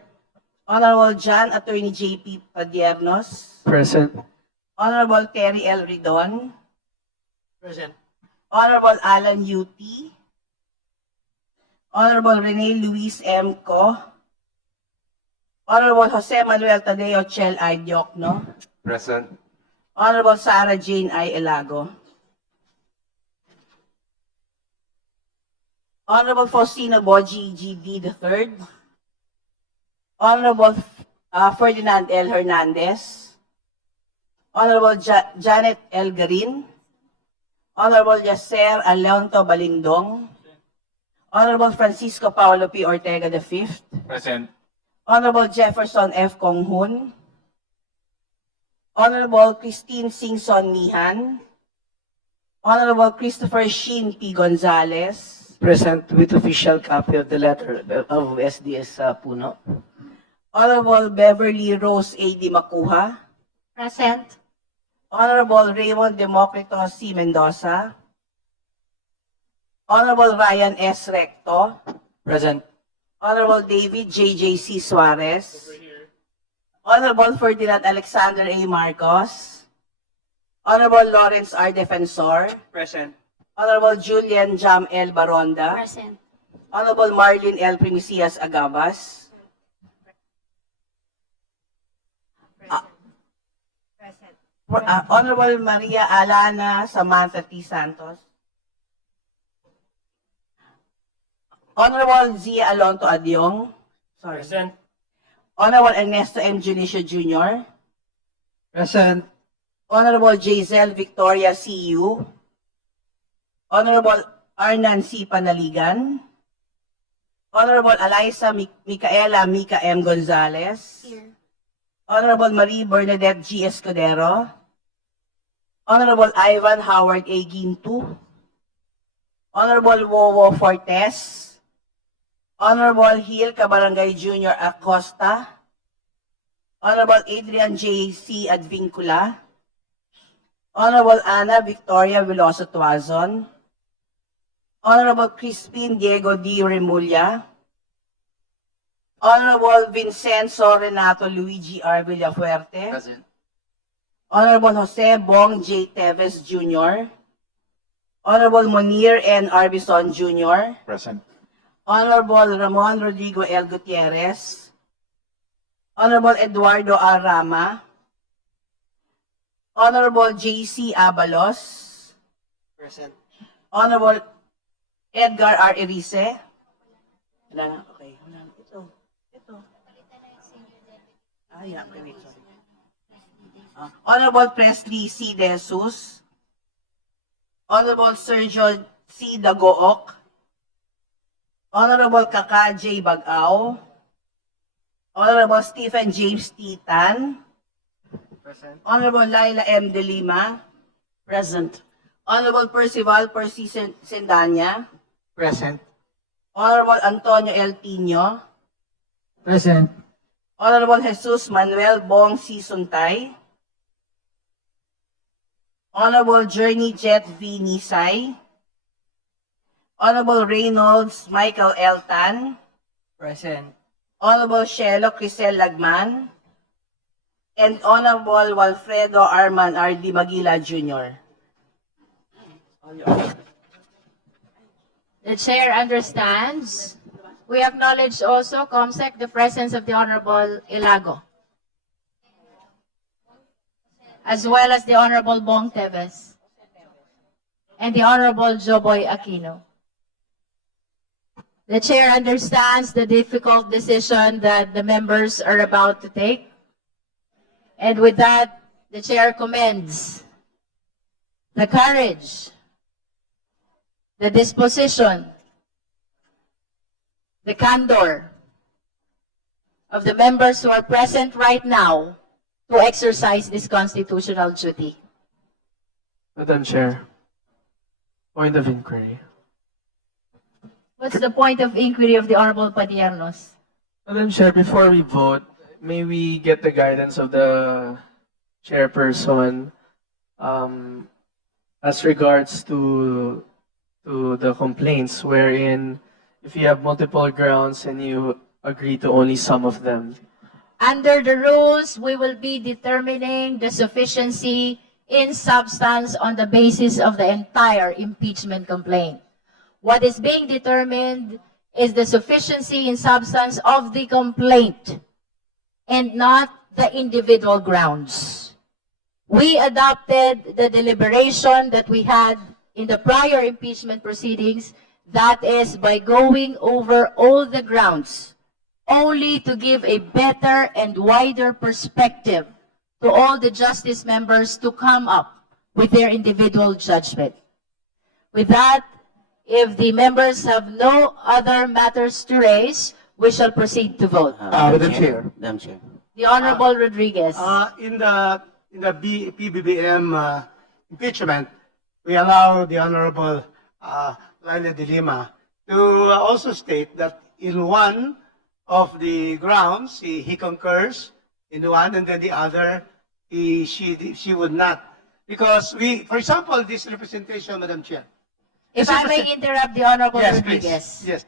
Honorable John Attorney J.P. Padiernos. Present. Honorable Terry L. Ridon. Present. Honorable Alan U.T. Honorable Rene Luis M. Co. Honorable Jose Manuel Tadeo Chel I. Diokno. Present. Honorable Sarah Jane I. Elago. Honorable Faustino Boji G.D. III. Honorable Ferdinand L. Hernandez. Honorable Janet L. Garin. Honorable Yasser Alonto Balindong. Honorable Francisco Paulo P. Ortega V. Present. Honorable Jefferson F. Konghun. Honorable Christine Singson Mihan. Honorable Christopher Shin P. Gonzalez. Present with official copy of the letter of SDS Puno. Honorable Beverly Rose A. Di Macuja. Present. Honorable Raymond Democrito C. Mendoza. Honorable Ryan S. Recto. Present. Honorable David J.J.C. Suarez. Honorable Ferdinand Alexander A. Marcos. Honorable Lawrence R. Defensor. Present. Honorable Julian Jam L. Baronda. Present. Honorable Marlene L. Primicias Agabas. Honorable Maria Alana Samantha T. Santos. Honorable Zia Alonto Adyong. Sorry. Present. Honorable Ernesto M. Junicio Jr. Present. Honorable Giselle Victoria C.U. Honorable Arnan C. Panaligan. Honorable Eliza Micaela Mica M. Gonzalez. Honorable Marie Bernadette G. Escudero. Honorable Ivan Howard A. Gintu. Honorable Wowo Fortes. Honorable Hill Cabarangay Jr. Acosta. Honorable Adrian J. C. Advincula. Honorable Ana Victoria Veloso Tuazon. Honorable Crispin Diego D. Remulla. Honorable Vincenzo Renato Luigi R. Villafuerte. Present. Honorable Jose Bong J. Teves Jr. Honorable Munir N. Arbison Jr. Present. Honorable Ramon Rodrigo L. Gutierrez. Honorable Eduardo R. Rama. Honorable J.C. Abalos. Present. Honorable Edgar R. Erice. Wala na, okay. Wala na. Ito. Yeah, okay, wait, sorry. Honorable Presley C. De Jesus. Honorable Sergio C. Dagook. Honorable Kaka J. Bagao. Honorable Stephen James T. Tan. Present. Honorable Laila M. De Lima. Present. Honorable Percival Percy Sendanya. Present. Honorable Antonio L. Tino. Present. Honorable Jesus Manuel Bong C. Suntay. Honorable Journey Jet V. Nisay. Honorable Reynolds Michael L. Tan. Present. Honorable Shelo Crisel Lagman. And Honorable Walfredo Arman R. Di Magila Jr. The chair understands. We acknowledge also, COMSEC, the presence of the Honorable Ilago, as well as the Honorable Bong Teves, and the Honorable Joboy Aquino. The chair understands the difficult decision that the members are about to take. And with that, the chair commends the courage, the disposition, the candor of the members who are present right now to exercise this constitutional duty. Madam Chair, point of inquiry. What's the point of inquiry of the Honorable Padiernos? Madam Chair, before we vote, may we get the guidance of the chairperson as regards to the complaints wherein if you have multiple grounds and you agree to only some of them. Under the rules, we will be determining the sufficiency in substance on the basis of the entire impeachment complaint. What is being determined is the sufficiency in substance of the complaint and not the individual grounds. We adopted the deliberation that we had in the prior impeachment proceedings, that is by going over all the grounds, only to give a better and wider perspective to all the justice members to come up with their individual judgment. With that, if the members have no other matters to raise, we shall proceed to vote. Madam Chair. Madam Chair. The Honorable Rodriguez. In the PBBM impeachment, we allow the Honorable Laila de Lima to also state that in one of the grounds he concurs in one, and then the other she would not, because for example, this representation, Madam Chair. If I may interrupt the Honorable Yes, Rodriguez. please. Yes.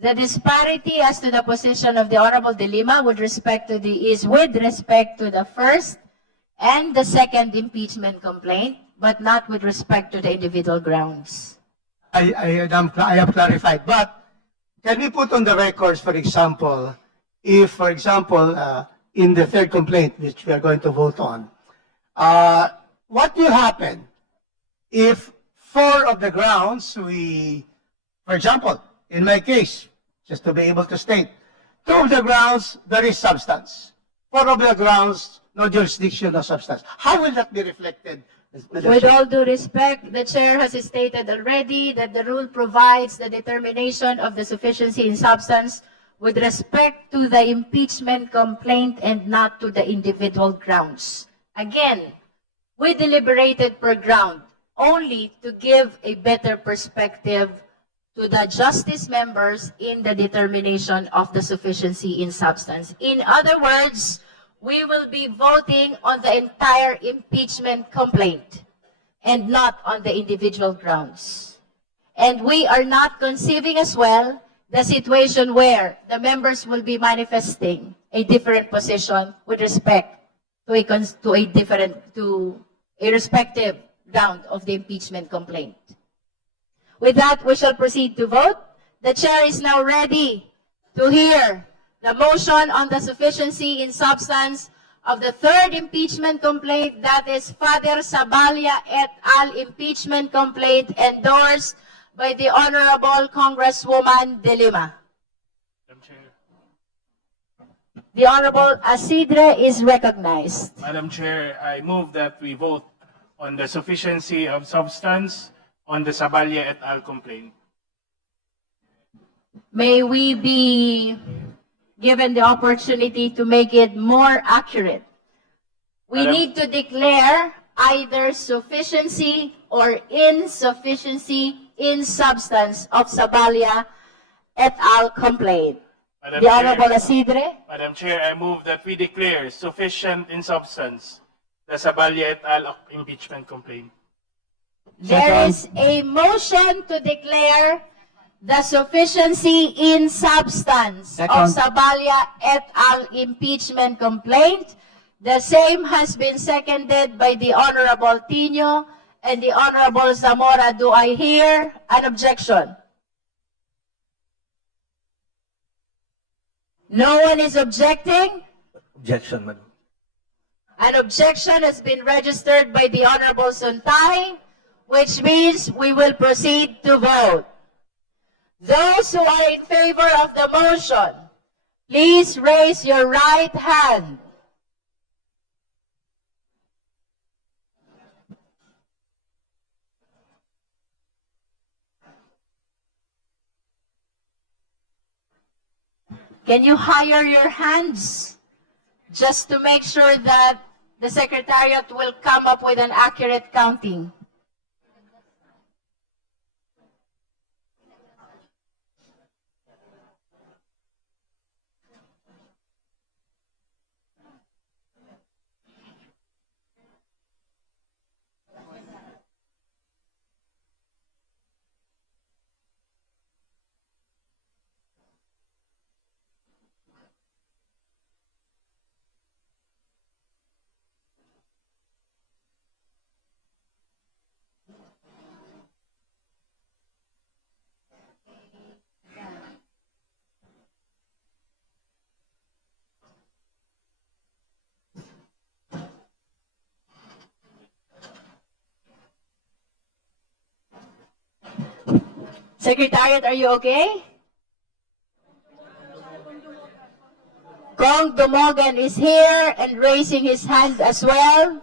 The disparity as to the position of the Honorable De Lima with respect to the first and the second impeachment complaint, but not with respect to the individual grounds. I have clarified, but can we put on the records, for example, if, for example, in the third complaint, which we are going to vote on, what will happen if 4 of the grounds for example, in my case, just to be able to state, 2 of the grounds, there is substance. 4 of the grounds, no jurisdiction, no substance. How will that be reflected? Madam With Chair? all due respect, the chair has stated already that the rule provides the determination of the sufficiency in substance with respect to the impeachment complaint and not to the individual grounds. Again, we deliberated per ground only to give a better perspective to the justice members in the determination of the sufficiency in substance. In other words, we will be voting on the entire impeachment complaint and not on the individual grounds. And we are not conceiving as well the situation where the members will be manifesting a different position with respect to a respective ground of the impeachment complaint. With that, we shall proceed to vote. The chair is now ready to hear the motion on the sufficiency in substance of the third impeachment complaint, that is Father Sabalia et al. Impeachment complaint endorsed by the Honorable Congresswoman De Lima. The Honorable Asidre is recognized. Madam Chair, I move that we vote on the sufficiency of substance on the Sabalia et al. Complaint. May we be given the opportunity to make it more accurate. We Madam- need to declare either sufficiency or insufficiency in substance of Sabalia et al. Complaint. Madam The Chair- Honorable Asidre. Madam Chair, I move that we declare sufficient in substance the Sabalia et al. Impeachment complaint. There is a motion to declare the sufficiency in substance of Sabalia et al. Impeachment complaint. The same has been seconded by the Honorable Tino and the Honorable Zamora. Do I hear an objection? No one is objecting? Objection, madam. An objection has been registered by the Honorable Suntay, which means we will proceed to vote. Those who are in favor of the motion, please raise your right hand. Can you higher your hands just to make sure that the Secretariat will come up with an accurate counting? Secretariat, are you okay? Kong Dumogan is here and raising his hand as well.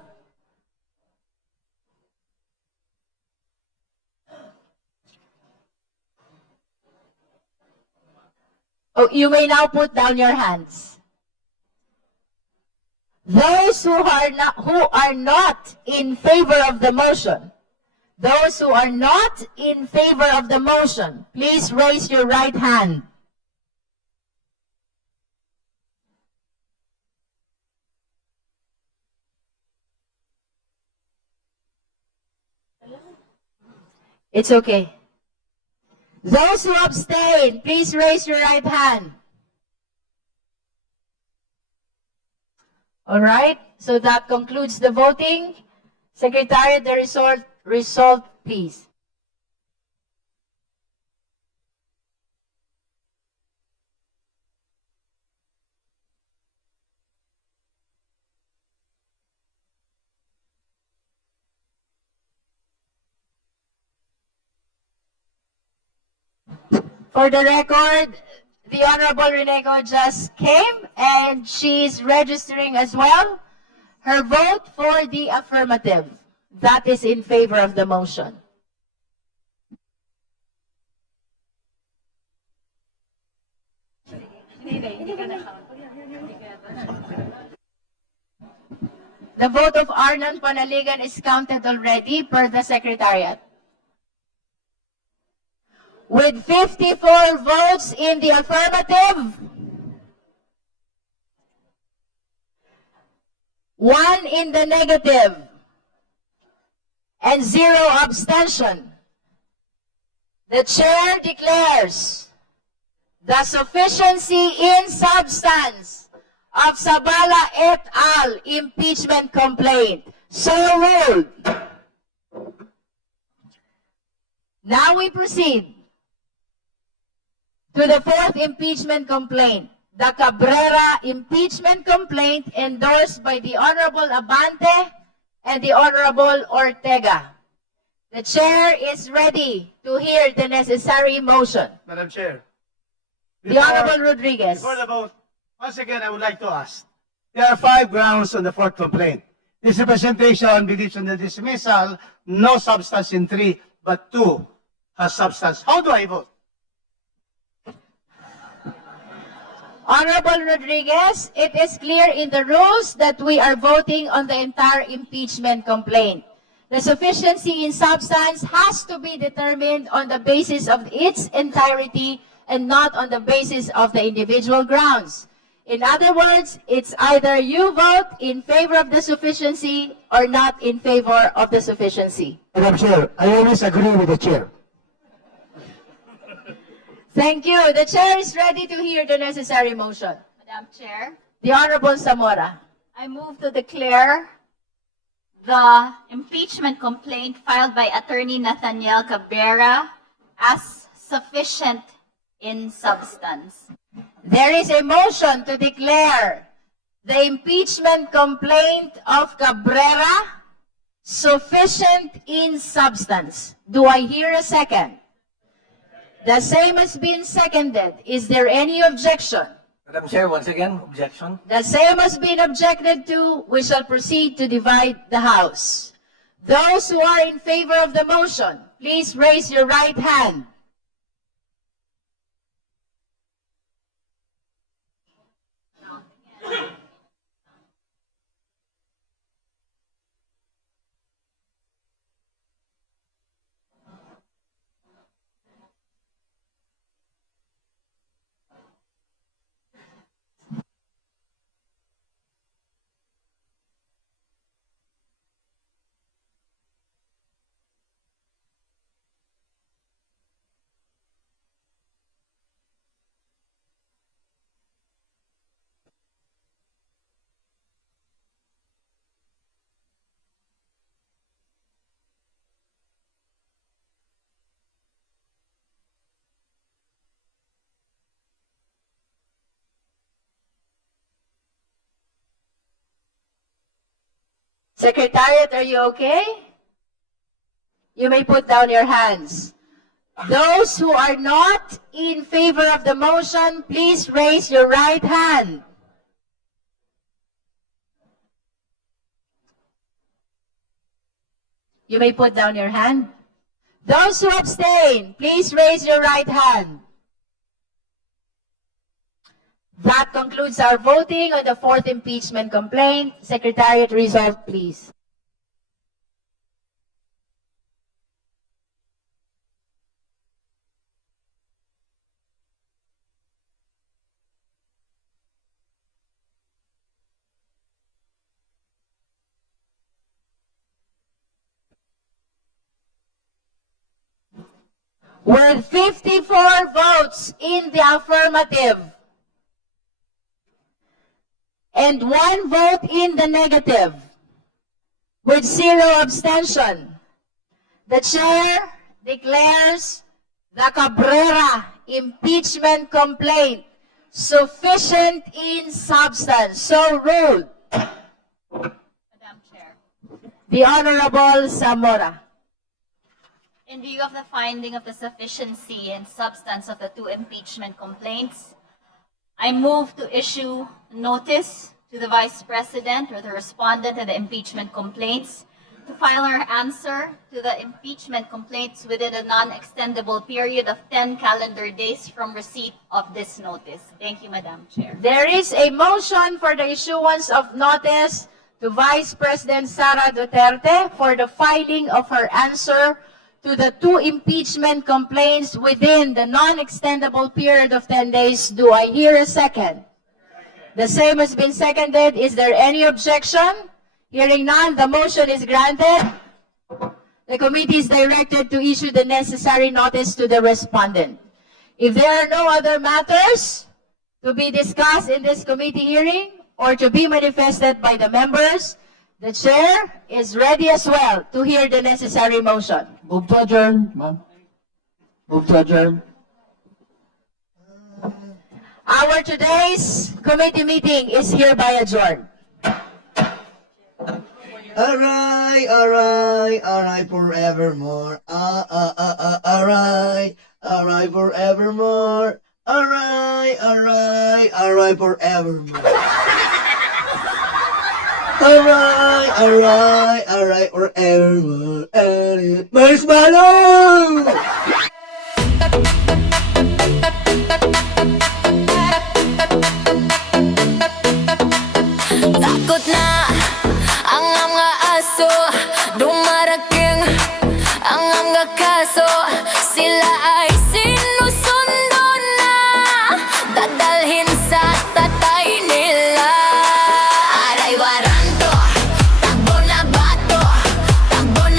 Oh, you may now put down your hands. Those who are not in favor of the motion, those who are not in favor of the motion, please raise your right hand. It's okay. Those who abstain, please raise your right hand. All right, so that concludes the voting. Secretariat, the result, please. For the record, the Honorable Renego just came and she's registering as well her vote for the affirmative. That is in favor of the motion. The vote of Arnan Panaligan is counted already per the Secretariat. With 54 votes in the affirmative, 1 in the negative, and 0 abstention, the Chair declares the sufficiency in substance of Zabala et al. Impeachment complaint. So ruled. Now we proceed to the fourth impeachment complaint, the Cabrera impeachment complaint endorsed by the Honorable Abante and the Honorable Ortega. The Chair is ready to hear the necessary motion. Madam Chair. The Honorable Rodriguez. Before the vote, once again, I would like to ask. There are 5 grounds on the fourth complaint. This representation believes in the dismissal, no substance in 3, but 2 has substance. How do I vote? Honorable Rodriguez, it is clear in the rules that we are voting on the entire impeachment complaint. The sufficiency in substance has to be determined on the basis of its entirety and not on the basis of the individual grounds. In other words, it's either you vote in favor of the sufficiency or not in favor of the sufficiency. Madam Chair, I always agree with the Chair. Thank you. The Chair is ready to hear the necessary motion. Madam Chair, The Honorable Zamora. I move to declare the impeachment complaint filed by Attorney Nathaniel Cabrera as sufficient in substance. There is a motion to declare the impeachment complaint of Cabrera sufficient in substance. Do I hear a second? The same has been seconded. Is there any objection? Madam Chair, once again, objection. The same has been objected to. We shall proceed to divide the House. Those who are in favor of the motion, please raise your right hand. Secretariat, are you okay? You may put down your hands. Those who are not in favor of the motion, please raise your right hand. You may put down your hand. Those who abstain, please raise your right hand. That concludes our voting on the fourth impeachment complaint. Secretariat, resolve, please. With 54 votes in the affirmative and 1 vote in the negative, with 0 abstention, the chair declares the Cabrera impeachment complaint sufficient in substance. So ruled. Madam Chair. The Honorable Zamora. In view of the finding of the sufficiency and substance of the 2 impeachment complaints, I move to issue notice to the Vice President or the respondent of the impeachment complaints to file our answer to the impeachment complaints within a non-extendable period of 10 calendar days from receipt of this notice. Thank you, Madam Chair. There is a motion for the issuance of notice to Vice President Sara Duterte for the filing of her answer to the 2 impeachment complaints within the non-extendable period of 10 days. Do I hear a second? The same has been seconded. Is there any objection? Hearing none, the motion is granted. The committee is directed to issue the necessary notice to the respondent. If there are no other matters to be discussed in this committee hearing or to be manifested by the members, the chair is ready as well to hear the necessary motion. Move to adjourn, ma'am. Move to adjourn. Our today's committee meeting is hereby adjourned. Alright, forevermore. Alright, forevermore. Alright, forevermore. Alright, forevermore. Marshmallow! Takot na ang mga aso, dumarating ang mga kaso. Sila ay sinusundo na, dadalhin sa tatay nila. Aray waranto, takbo na bato, takbo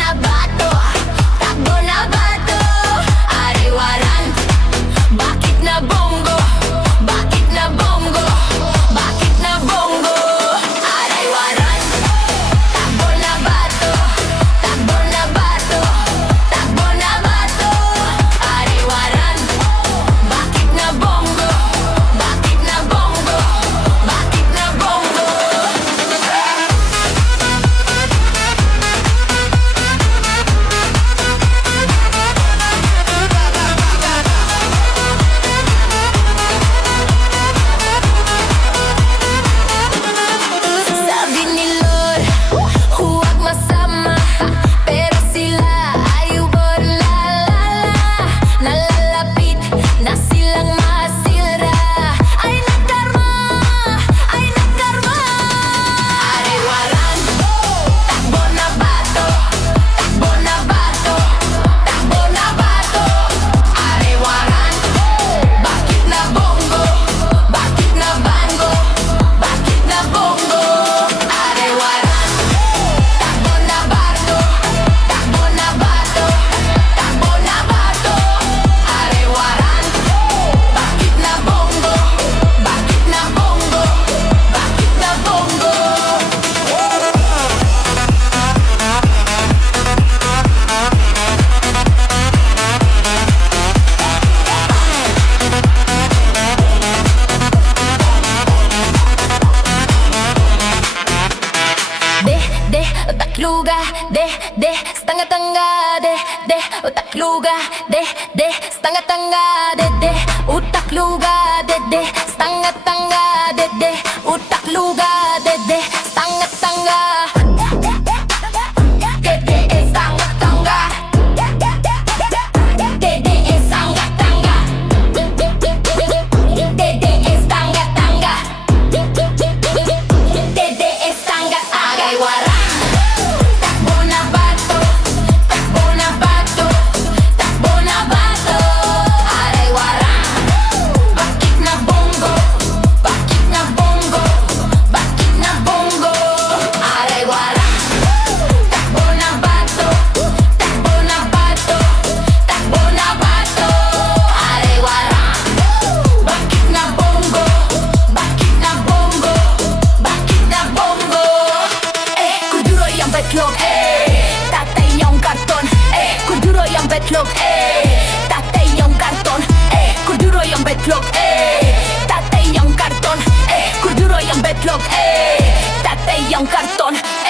takluga, de, stanga-tanga, de, takluga, de, stanga-tanga, de, utakluga, de, stanga-tanga, de, utakluga, de, stanga-tanga. Betlog, tatay yung karton, kuduro yung betlog, tatay yung karton, kuduro yung betlog, tatay yung karton.